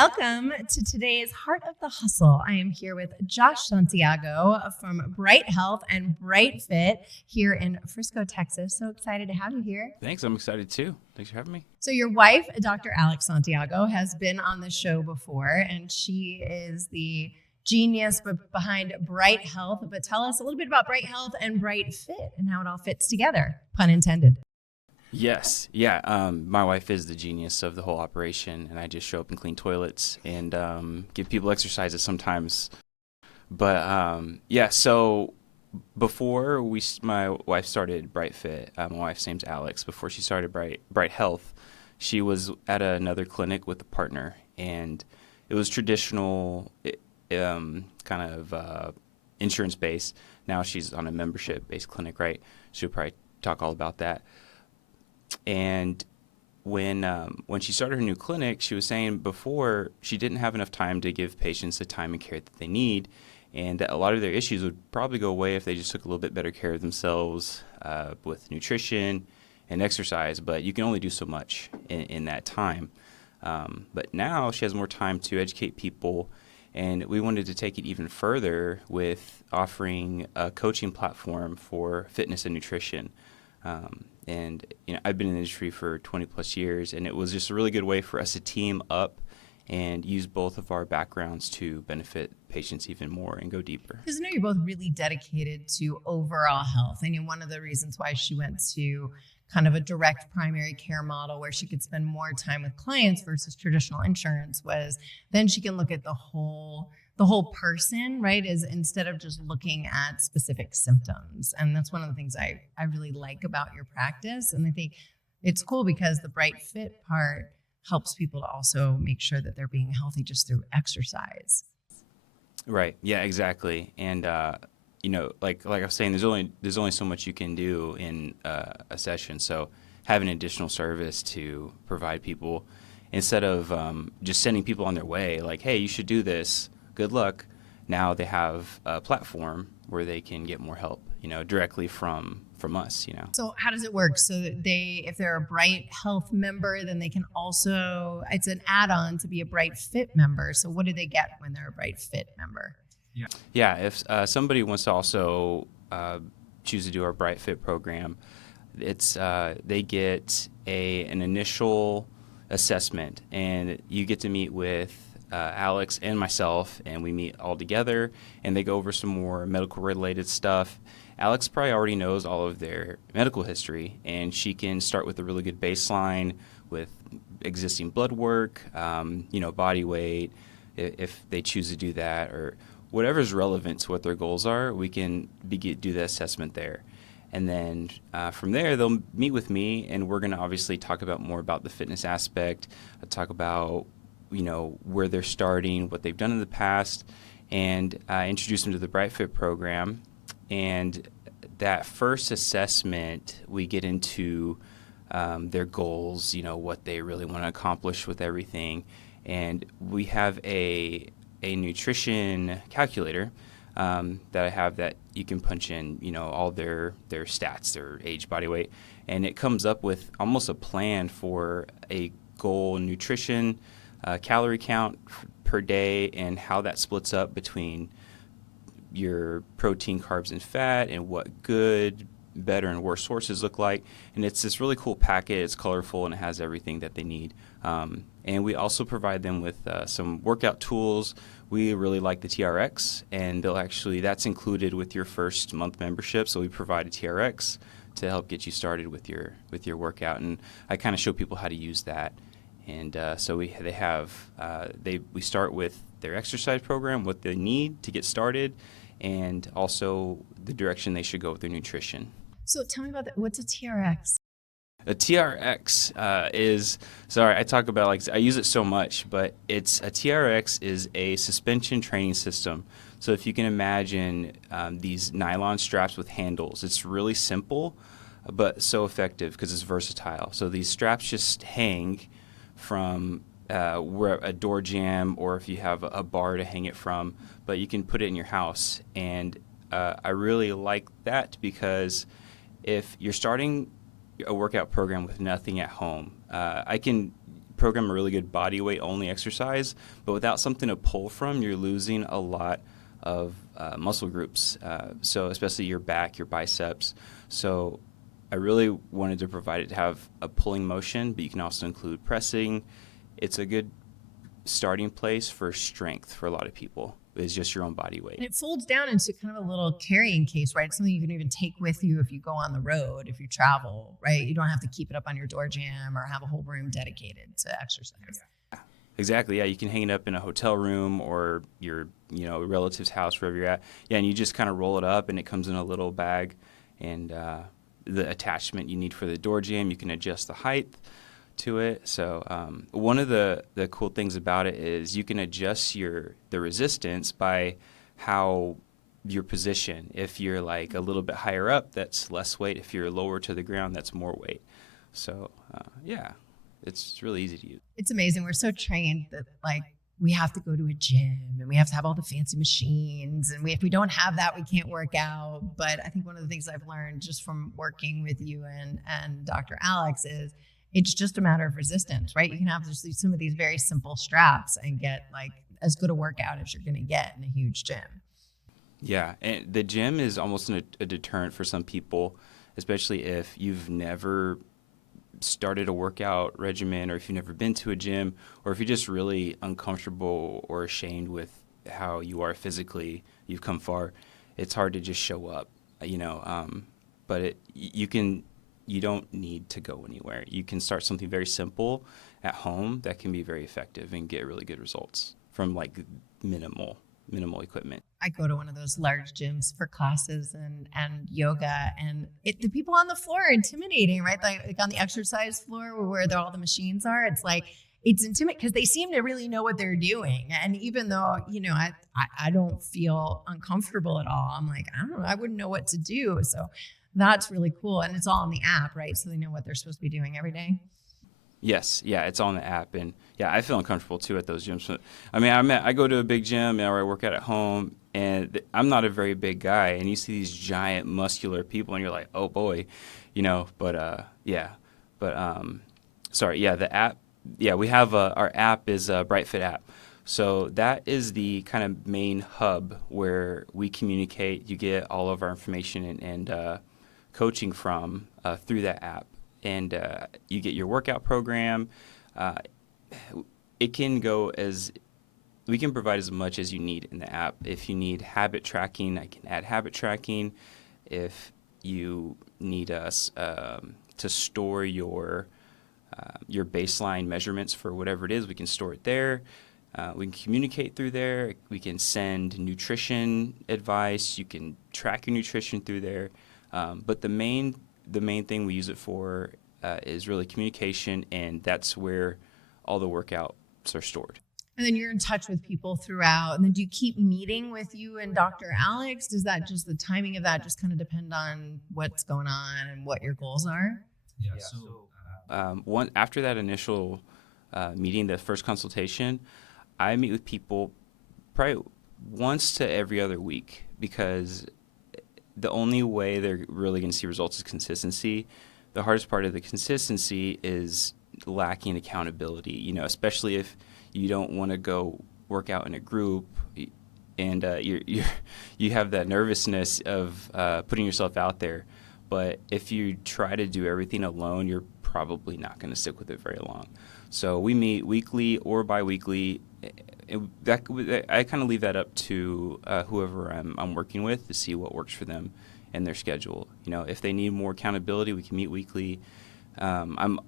Welcome to today's Heart of the Hustle. I am here with Josh Santiago from Bright Health and BrightFIT here in Frisco, Texas. So excited to have you here. Thanks. I'm excited too. Thanks for having me. So your wife, Dr. Alex Santiago, has been on the show before, and she is the genius behind Bright Health. But tell us a little bit about Bright Health and BrightFIT and how it all fits together, pun intended. Yes. Yeah. My wife is the genius of the whole operation, and I just show up and clean toilets and give people exercises sometimes. But so before my wife started BrightFIT, my wife's name's Alex. Before she started Bright Health, she was at another clinic with a partner, and it was traditional, kind of insurance based. Now she's on a membership based clinic, right? She'll probably talk all about that. And when she started her new clinic, she was saying before she didn't have enough time to give patients the time and care that they need, and that a lot of their issues would probably go away if they just took a little bit better care of themselves with nutrition and exercise. But you can only do so much in that time. But now she has more time to educate people, and we wanted to take it even further with offering a coaching platform for fitness and nutrition. And I've been in the industry for 20 plus years, and it was just a really good way for us to team up and use both of our backgrounds to benefit patients even more and go deeper. Because I know you're both really dedicated to overall health. And one of the reasons why she went to kind of a direct primary care model where she could spend more time with clients versus traditional insurance was then she can look at the whole person, right? Is instead of just looking at specific symptoms. And that's one of the things I really like about your practice. And I think it's cool because the BrightFIT part helps people to also make sure that they're being healthy just through exercise. Right. Yeah, exactly. And, like I was saying, there's only so much you can do in a session. So having an additional service to provide people instead of just sending people on their way, like, hey, you should do this. Good luck. Now they have a platform where they can get more help, directly from us, So how does it work? So that if they're a Bright Health member, then they can also, it's an add-on to be a BrightFIT member. So what do they get when they're a BrightFIT member? Yeah. If somebody wants to also choose to do our BrightFIT program, it's they get an initial assessment, and you get to meet with Alex and myself, and we meet all together, and they go over some more medical related stuff. Alex probably already knows all of their medical history, and she can start with a really good baseline with existing blood work, body weight, if they choose to do that, or whatever's relevant to what their goals are. We can do the assessment there. And then from there, they'll meet with me, and we're going to obviously talk about more about the fitness aspect, talk about where they're starting, what they've done in the past, and introduce them to the BrightFIT program. And that first assessment, we get into their goals, what they really want to accomplish with everything. And we have a nutrition calculator that I have that you can punch in, all their stats, their age, body weight, and it comes up with almost a plan for a goal nutrition calorie count per day and how that splits up between your protein, carbs, and fat, and what good, better, and worse sources look like. And it's this really cool packet. It's colorful, and it has everything that they need. And we also provide them with some workout tools. We really like the TRX, and that's included with your first month membership. So we provide a TRX to help get you started with your workout. And I kind of show people how to use that. And so we start with their exercise program, what they need to get started, and also the direction they should go with their nutrition. So tell me about that. What's a TRX? A TRX I talk about, I use it so much, but a TRX is a suspension training system. So if you can imagine these nylon straps with handles, it's really simple, but so effective because it's versatile. So these straps just hang from where a door jamb, or if you have a bar to hang it from, but you can put it in your house. And I really like that because if you're starting a workout program with nothing at home, I can program a really good body weight only exercise, but without something to pull from, you're losing a lot of muscle groups. So especially your back, your biceps. So I really wanted to provide it to have a pulling motion, but you can also include pressing. It's a good starting place for strength for a lot of people. Is just your own body weight. And it folds down into kind of a little carrying case, right? It's something you can even take with you if you go on the road, if you travel, right? You don't have to keep it up on your door jamb or have a whole room dedicated to exercise. Yeah. Exactly. Yeah, you can hang it up in a hotel room or your, relative's house, wherever you're at. Yeah, and you just kind of roll it up, and it comes in a little bag, and the attachment you need for the door jamb, you can adjust the height to it. So one of the cool things about it is you can adjust the resistance by how your position. If you're like a little bit higher up, that's less weight. If you're lower to the ground, that's more weight. So it's really easy to use. It's amazing. We're so trained that like we have to go to a gym and we have to have all the fancy machines, and if we don't have that, we can't work out. But I think one of the things I've learned just from working with you and Dr. Alex is it's just a matter of resistance, right? You can have just some of these very simple straps and get like as good a workout as you're going to get in a huge gym. Yeah, and the gym is almost a deterrent for some people, especially if you've never started a workout regimen, or if you've never been to a gym, or if you're just really uncomfortable or ashamed with how you are physically, you've come far. It's hard to just show up, but you don't need to go anywhere. You can start something very simple at home that can be very effective and get really good results from like minimal equipment. I go to one of those large gyms for classes and yoga, and the people on the floor are intimidating, right? Like on the exercise floor where all the machines are, it's intimidating because they seem to really know what they're doing. And even though, I don't feel uncomfortable at all, I'm like, I don't know, I wouldn't know what to do. So that's really cool. And it's all on the app, right? So they know what they're supposed to be doing every day. Yes. Yeah, it's on the app. And yeah, I feel uncomfortable too at those gyms. I mean, I go to a big gym or I work out at home, and I'm not a very big guy. And you see these giant muscular people and you're like, oh boy, the app. Yeah, we have our app is a BrightFIT app. So that is the kind of main hub where we communicate. You get all of our information and coaching from through that app, and you get your workout program. It can go we can provide as much as you need in the app. If you need habit tracking, I can add habit tracking. If you need us to store your baseline measurements for whatever it is, we can store it there. We can communicate through there. We can send nutrition advice. You can track your nutrition through there. But the main thing we use it for is really communication, and that's where all the workouts are stored. And then you're in touch with people throughout. And then do you keep meeting with you and Dr. Alex? Does that just the timing of that just kind of depend on what's going on and what your goals are? Yeah. So after that initial meeting, the first consultation, I meet with people probably once to every other week, because the only way they're really going to see results is consistency. The hardest part of the consistency is lacking accountability, especially if you don't want to go work out in a group and you have that nervousness of putting yourself out there. But if you try to do everything alone, you're probably not going to stick with it very long. So we meet weekly or bi-weekly. I kind of leave that up to whoever I'm working with to see what works for them and their schedule. If they need more accountability, we can meet weekly. I'm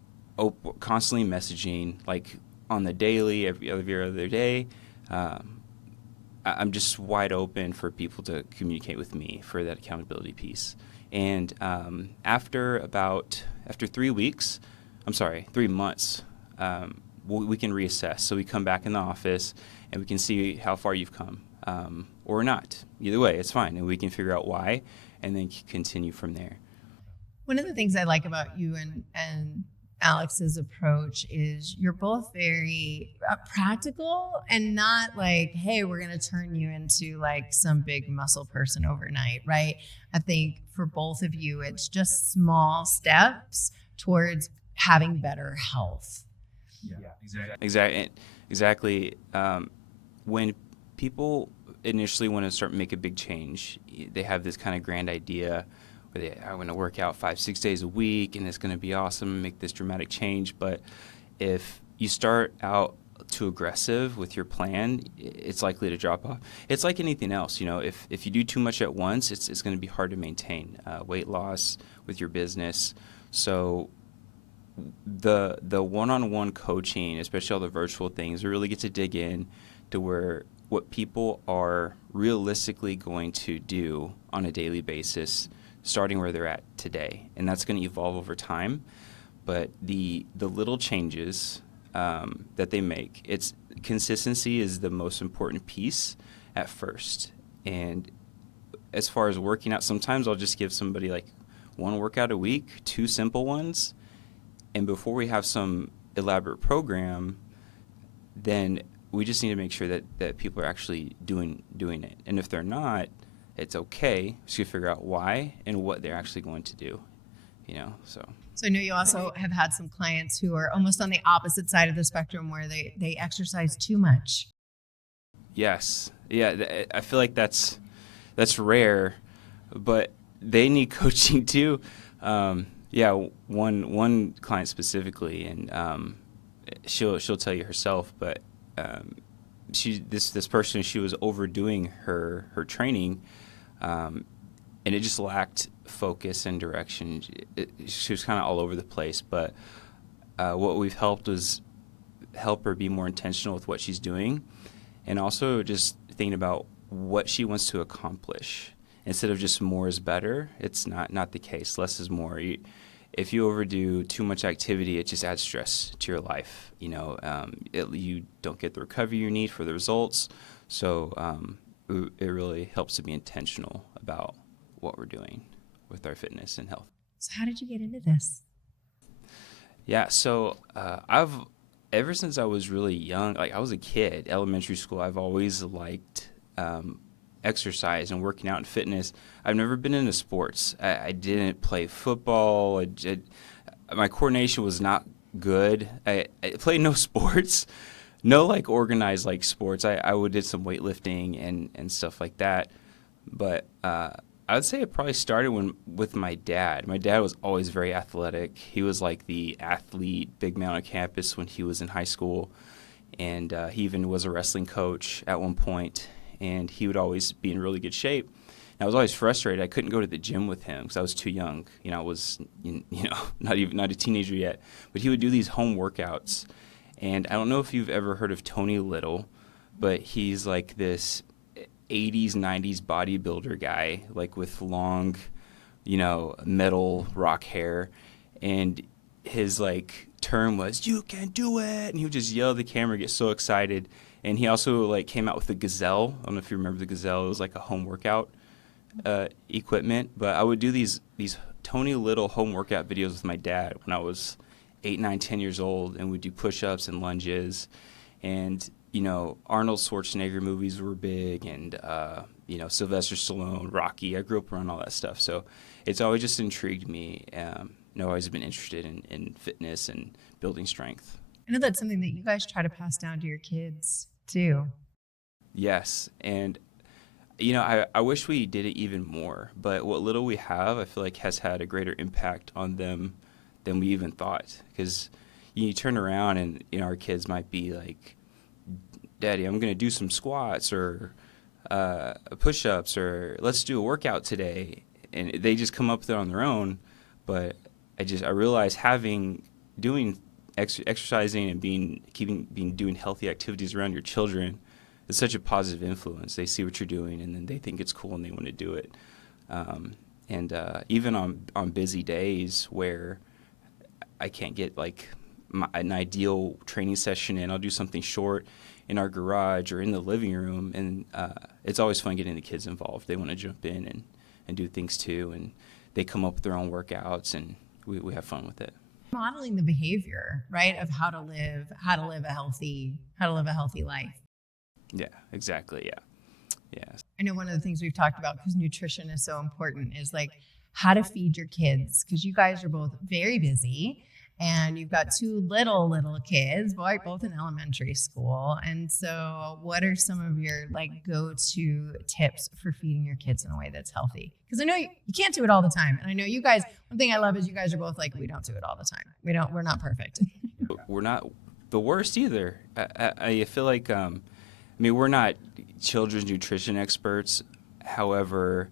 constantly messaging, like on the daily, every other day. I'm just wide open for people to communicate with me for that accountability piece. And after 3 months, we can reassess. So we come back in the office and we can see how far you've come, or not. Either way, it's fine. And we can figure out why and then continue from there. One of the things I like about you and Alex's approach is you're both very practical and not like, hey, we're going to turn you into like some big muscle person overnight, right? I think for both of you, it's just small steps towards having better health. Yeah, exactly. Exactly. When people initially want to start make a big change, they have this kind of grand idea where I want to work out 5-6 days a week and it's going to be awesome, make this dramatic change. But if you start out too aggressive with your plan, it's likely to drop off. It's like anything else, if you do too much at once, it's going to be hard to maintain weight loss with your business. So the one-on-one coaching, especially all the virtual things, we really get to dig in to where what people are realistically going to do on a daily basis, starting where they're at today, and that's going to evolve over time. But the little changes that they make, it's consistency is the most important piece at first. And as far as working out, sometimes I'll just give somebody like one workout a week, 2 simple ones, and before we have some elaborate program, then we just need to make sure that people are actually doing it. And if they're not, it's okay. Just to figure out why and what they're actually going to do, so. So I know you also have had some clients who are almost on the opposite side of the spectrum where they exercise too much. Yes. Yeah, I feel like that's rare, but they need coaching too. One client specifically, and she'll tell you herself, but this person, she was overdoing her training, and it just lacked focus and direction. She was kind of all over the place, but what we've helped was help her be more intentional with what she's doing, and also just thinking about what she wants to accomplish. Instead of just more is better, it's not the case. Less is more. If you overdo too much activity, it just adds stress to your life. You don't get the recovery you need for the results. So it really helps to be intentional about what we're doing with our fitness and health. So how did you get into this? Yeah, so I've ever since I was really young, like I was a kid, elementary school, I've always liked exercise and working out and fitness. I've never been into sports. I didn't play football. My coordination was not good. I played no sports, no like organized like sports. I did some weightlifting and stuff like that. But I would say it probably started with my dad. My dad was always very athletic. He was like the athlete, big man on campus when he was in high school. And he even was a wrestling coach at one point. And he would always be in really good shape. And I was always frustrated. I couldn't go to the gym with him because I was too young. I was, not a teenager yet. But he would do these home workouts. And I don't know if you've ever heard of Tony Little, but he's like this 80s, 90s bodybuilder guy, like with long, metal rock hair. And his like term was, "You can do it." And he would just yell at the camera, get so excited. And he also like came out with the Gazelle. I don't know if you remember the Gazelle. It was like a home workout equipment. But I would do these Tony Little home workout videos with my dad when I was 8, 9, 10 years old, and we'd do push-ups and lunges. And Arnold Schwarzenegger movies were big, and Sylvester Stallone, Rocky. I grew up around all that stuff, so it's always just intrigued me. I've always been interested in fitness and building strength. I know that's something that you guys try to pass down to your kids too. Yes, and I wish we did it even more, but what little we have, I feel like has had a greater impact on them than we even thought. Because you turn around and our kids might be like, "Daddy, I'm going to do some squats or push-ups, or let's do a workout today," and they just come up with it on their own. But I realize doing exercising and doing healthy activities around your children is such a positive influence. They see what you're doing, and then they think it's cool and they want to do it. Even on busy days where I can't get like an ideal training session in, I'll do something short in our garage or in the living room, and it's always fun getting the kids involved. They want to jump in and do things too, and they come up with their own workouts, and we have fun with it. Modeling the behavior, right, of how to live a healthy life. Yeah, exactly. Yeah. Yes. I know one of the things we've talked about, because nutrition is so important, is like how to feed your kids, because you guys are both very busy and you've got two little kids, both in elementary school. And so what are some of your like go-to tips for feeding your kids in a way that's healthy? Because I know you can't do it all the time. And I know you guys, one thing I love is you guys are both like, we don't do it all the time. We're not perfect. We're not the worst either. I feel like, we're not children's nutrition experts. However,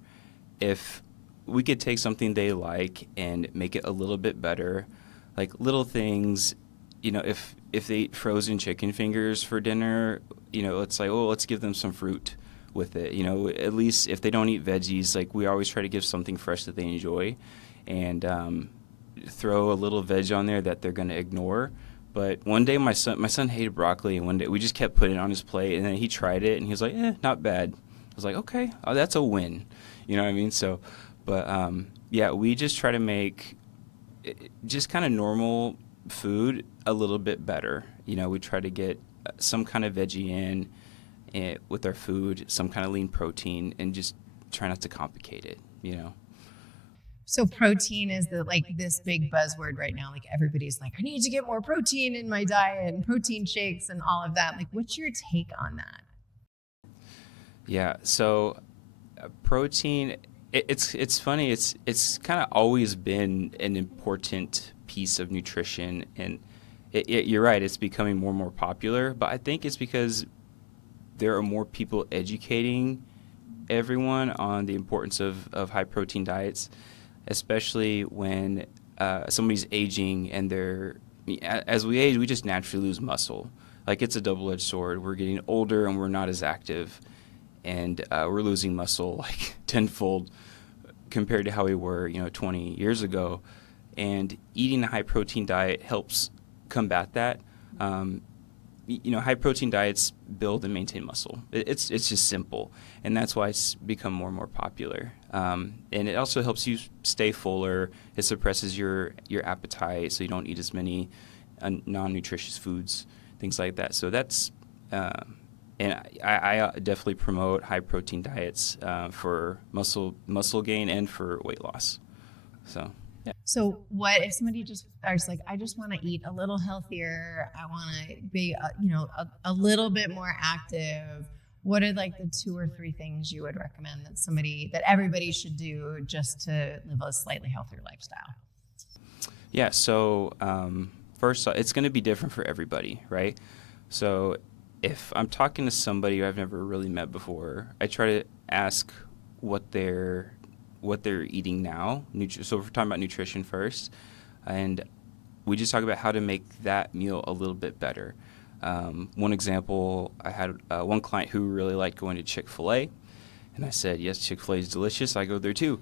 if we could take something they like and make it a little bit better, like little things, if they eat frozen chicken fingers for dinner, it's like, let's give them some fruit with it. At least if they don't eat veggies, like we always try to give something fresh that they enjoy, and throw a little veg on there that they're going to ignore. But one day my son hated broccoli, and one day we just kept putting it on his plate, and then he tried it and he was like, not bad. I was like, okay, that's a win. You know what I mean? So, but we just try to make just kind of normal food a little bit better. We try to get some kind of veggie in with our food, some kind of lean protein, and just try not to complicate it, So protein is this big buzzword right now. Like everybody's like, I need to get more protein in my diet and protein shakes and all of that. Like, what's your take on that? Yeah. So protein, it's funny. It's kind of always been an important piece of nutrition, and you're right. It's becoming more and more popular. But I think it's because there are more people educating everyone on the importance of high protein diets, especially when somebody's aging and as we age, we just naturally lose muscle. Like it's a double-edged sword. We're getting older and we're not as active, and we're losing muscle like tenfold compared to how we were, 20 years ago. And eating a high protein diet helps combat that. High protein diets build and maintain muscle. It's just simple, and that's why it's become more and more popular. And it also helps you stay fuller. It suppresses your appetite, so you don't eat as many non-nutritious foods, things like that. So that's and I definitely promote high protein diets for muscle gain and for weight loss. So. Yeah. So what if somebody just is like, I just want to eat a little healthier. I want to be, a little bit more active. What are like the 2 or 3 things you would recommend that everybody should do just to live a slightly healthier lifestyle? Yeah. So first, it's going to be different for everybody, right? So if I'm talking to somebody who I've never really met before, I try to ask what they're eating now. So we're talking about nutrition first, and we just talk about how to make that meal a little bit better. One example, I had one client who really liked going to Chick-fil-A, and I said, yes, Chick-fil-A is delicious. I go there too.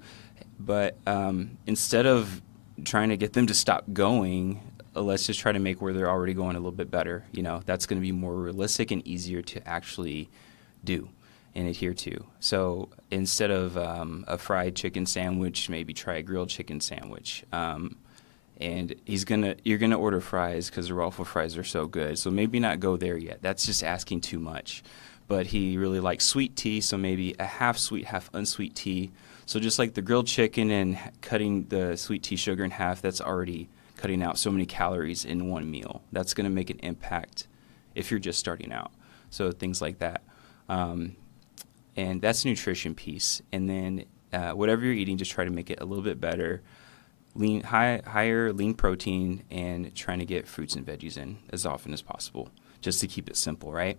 But instead of trying to get them to stop going, let's just try to make where they're already going a little bit better. That's going to be more realistic and easier to actually do and adhere to. So instead of a fried chicken sandwich, maybe try a grilled chicken sandwich. And you're gonna order fries because the waffle fries are so good. So maybe not go there yet. That's just asking too much. But he really likes sweet tea, so maybe a half sweet, half unsweet tea. So just like the grilled chicken and cutting the sweet tea sugar in half, that's already cutting out so many calories in one meal. That's gonna make an impact if you're just starting out. So things like that. And that's the nutrition piece. And then whatever you're eating, just try to make it a little bit better. Higher lean protein, and trying to get fruits and veggies in as often as possible, just to keep it simple, right?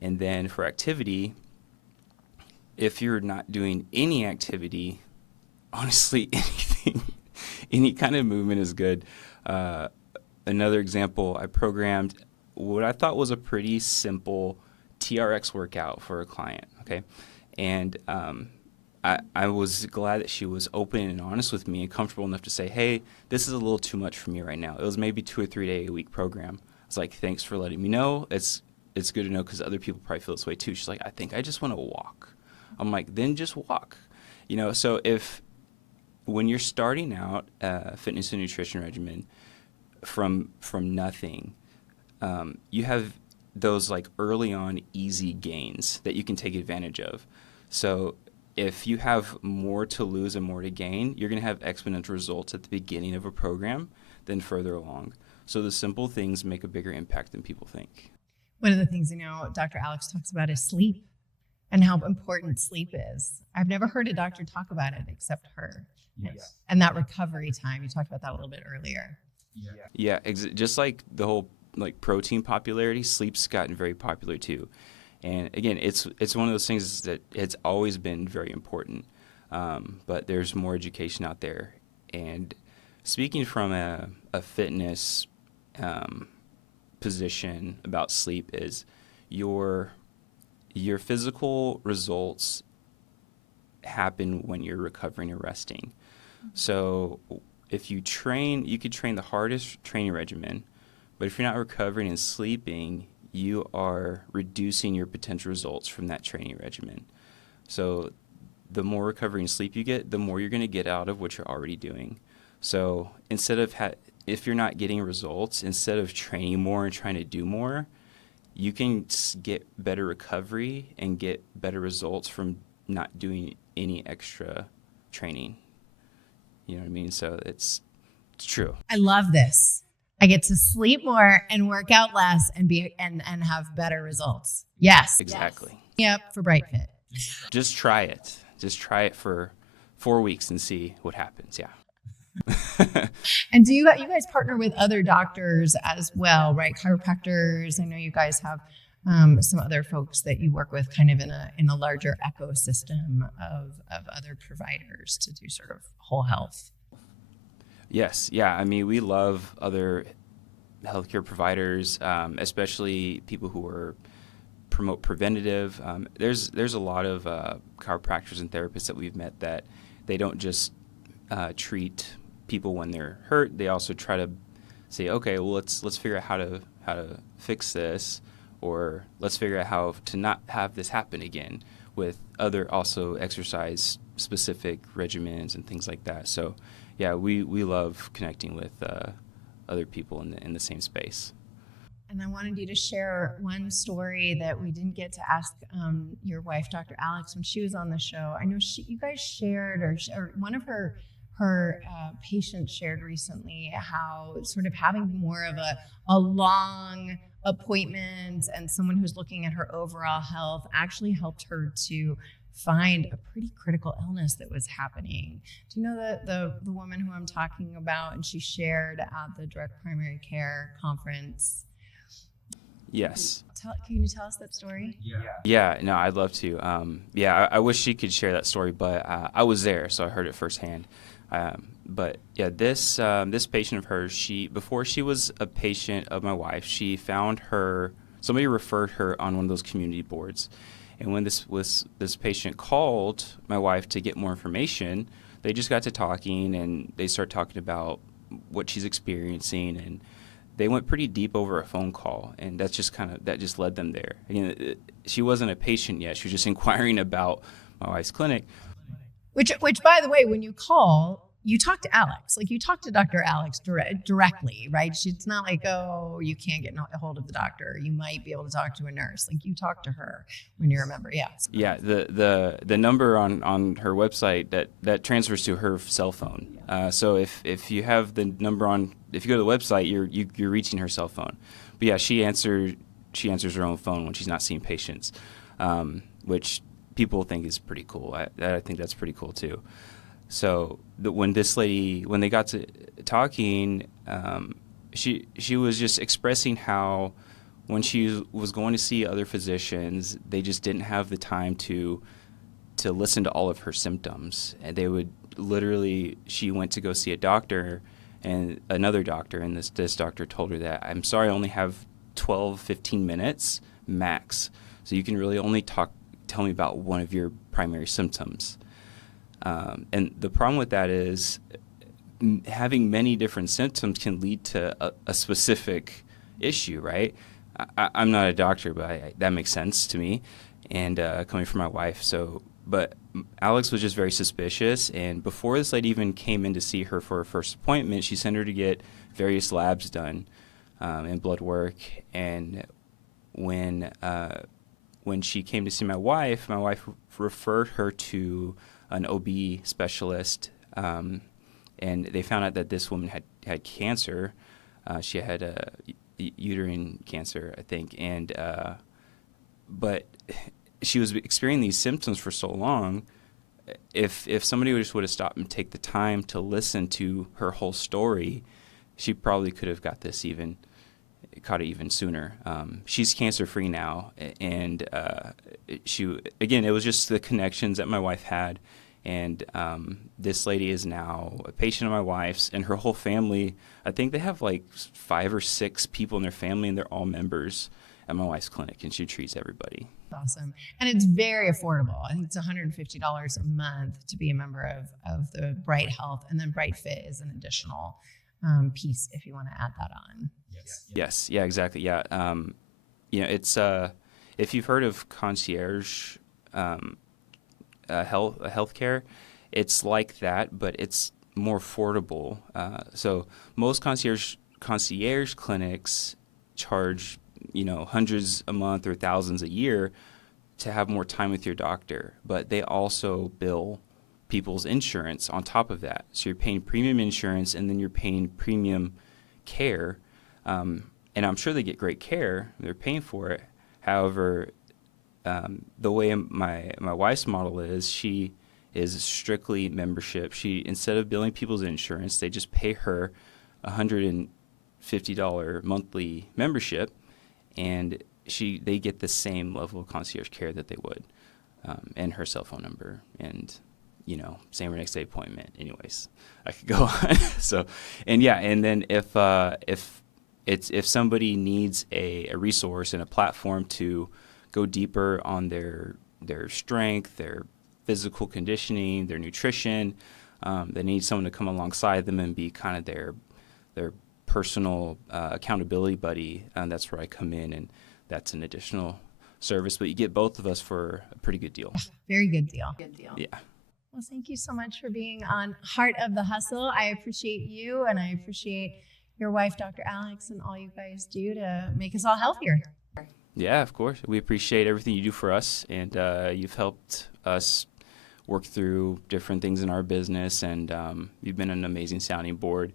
And then for activity, if you're not doing any activity, honestly, any kind of movement is good. Another example, I programmed what I thought was a pretty simple TRX workout for a client, okay? And I was glad that she was open and honest with me and comfortable enough to say, hey, this is a little too much for me right now. It was maybe 2 or 3 day a week program. I was like, thanks for letting me know. It's good to know because other people probably feel this way too. She's like, I think I just want to walk. I'm like, then just walk. So when you're starting out fitness and nutrition regimen from nothing, you have those like early on easy gains that you can take advantage of. So if you have more to lose and more to gain, you're going to have exponential results at the beginning of a program then further along. So the simple things make a bigger impact than people think. One of the things, Dr. Alex talks about is sleep and how important sleep is. I've never heard a doctor talk about it except her. Yes. And that recovery time. You talked about that a little bit earlier. Yeah, just like the whole protein popularity, sleep's gotten very popular too. And again, it's one of those things that it's always been very important. But there's more education out there. And speaking from a fitness position about sleep is your physical results happen when you're recovering and resting. So if you train, you could train the hardest training regimen, but if you're not recovering and sleeping, you are reducing your potential results from that training regimen. So the more recovery and sleep you get, the more you're going to get out of what you're already doing. So instead of if you're not getting results, instead of training more and trying to do more, you can get better recovery and get better results from not doing any extra training. You know what I mean? So it's true. I love this. I get to sleep more and work out less and have better results. Yes. Exactly. Yep, for BrightFIT. Just try it. Just try it for 4 weeks and see what happens. Yeah. And do you guys partner with other doctors as well, right? Chiropractors. I know you guys have some other folks that you work with kind of in a larger ecosystem of other providers to do sort of whole health. Yes. Yeah. I mean, we love other healthcare providers, especially people who promote preventative. There's a lot of chiropractors and therapists that we've met that they don't just treat people when they're hurt. They also try to say, okay, well, let's figure out how to fix this, or let's figure out how to not have this happen again with other also exercise specific regimens and things like that. So yeah, we love connecting with other people in the same space. And I wanted you to share one story that we didn't get to ask your wife, Dr. Alex, when she was on the show. I know you guys shared, or one of her patients shared recently, how sort of having more of a long appointment and someone who's looking at her overall health actually helped her to find a pretty critical illness that was happening. Do you know the woman who I'm talking about? And she shared at the Direct Primary Care Conference. Yes. Can you tell us that story? Yeah, no, I'd love to. I wish she could share that story, but I was there, so I heard it firsthand. But yeah, this patient of hers, before she was a patient of my wife, she found somebody referred her on one of those community boards. And when this patient called my wife to get more information, they just got to talking and they started talking about what she's experiencing, and they went pretty deep over a phone call, and that just led them there. Again, she wasn't a patient yet; she was just inquiring about my wife's clinic. Which, by the way, when you call, you talk to Alex, like you talk to Dr. Alex directly, right? It's not like, oh, you can't get a hold of the doctor. You might be able to talk to a nurse. Like you talk to her when you're a member. Yeah. Yeah. The number on her website that transfers to her cell phone. So if you have the number if you go to the website, you're reaching her cell phone. But yeah, she answers her own phone when she's not seeing patients, which people think is pretty cool. I think that's pretty cool too. So when they got to talking, she was just expressing how when she was going to see other physicians, they just didn't have the time to listen to all of her symptoms. And they would she went to go see a doctor and another doctor, and this doctor told her that, I'm sorry, I only have 12, 15 minutes max. So you can really only tell me about one of your primary symptoms. And the problem with that is having many different symptoms can lead to a specific issue, right? I'm not a doctor, but that makes sense to me, and coming from my wife. But Alex was just very suspicious, and before this lady even came in to see her for her first appointment, she sent her to get various labs done and blood work. And when she came to see my wife referred her to an OB specialist, and they found out that this woman had cancer. She had uterine cancer, I think, and but she was experiencing these symptoms for so long. If somebody just would have stopped and take the time to listen to her whole story, she probably could have caught it even sooner. She's cancer free now, and it was just the connections that my wife had, and this lady is now a patient of my wife's, and her whole family. I think they have like 5 or 6 people in their family, and they're all members at my wife's clinic, and she treats everybody. Awesome. And it's very affordable. I think it's $150 a month to be a member of the Bright Health, and then BrightFIT is an additional piece if you want to add that on. Yes. Yeah, exactly. Yeah. It's if you've heard of concierge healthcare, it's like that, but it's more affordable. So most concierge clinics charge hundreds a month or thousands a year to have more time with your doctor, but they also bill people's insurance on top of that. So you're paying premium insurance, and then you're paying premium care. And I'm sure they get great care. They're paying for it. However, the way my wife's model is, she is strictly membership. Instead of billing people's insurance, they just pay her $150 monthly membership, and they get the same level of concierge care that they would, and her cell phone number, and same or next day appointment. Anyways, I could go on. So, and then if somebody needs a resource and a platform to go deeper on their strength, their physical conditioning, their nutrition, they need someone to come alongside them and be kind of their personal accountability buddy. And that's where I come in, and that's an additional service. But you get both of us for a pretty good deal. Very good deal. Yeah. Well, thank you so much for being on Heart of the Hustle. I appreciate you, and I appreciate your wife, Dr. Alex, and all you guys do to make us all healthier. Yeah, of course. We appreciate everything you do for us, and you've helped us work through different things in our business, and you've been an amazing sounding board.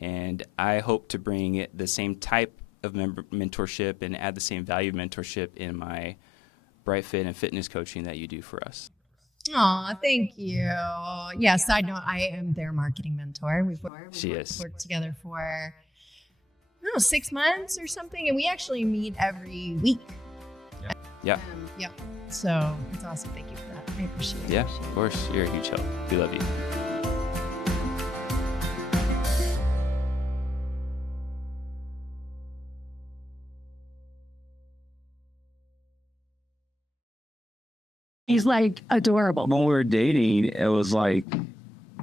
And I hope to bring the same type of mentorship and add the same value of mentorship in my BrightFIT and fitness coaching that you do for us. Aw, thank you. Yeah, side note, I am their marketing mentor. We've worked together for 6 months or something, and we actually meet every week. Yeah. Yeah. So it's awesome. Thank you for that. I appreciate it. Yeah, of course. You're a huge help. We love you. He's like adorable. When we were dating, it was like,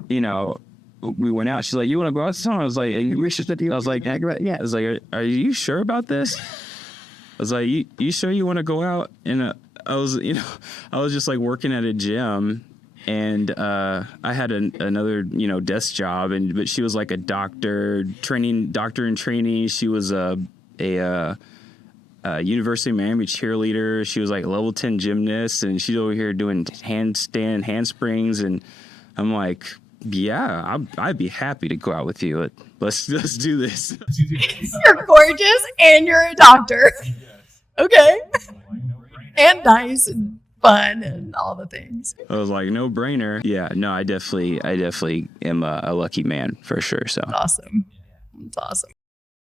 we went out. She's like, "You want to go out?" I was like, I was like, "Yeah." I was like, "Are you sure about this?" I was like, "You sure you want to go out?" And I was just like working at a gym, and I had another, desk job, but she was like a doctor in training. She was a University of Miami cheerleader. She was like a level 10 gymnast, and she's over here doing handsprings, and I'm like, yeah, I'd be happy to go out with you. Let's do this. You're gorgeous, and you're a doctor. Okay. And nice and fun and all the things. I was like, no brainer. Yeah, no, I definitely am a lucky man for sure. So awesome. It's awesome.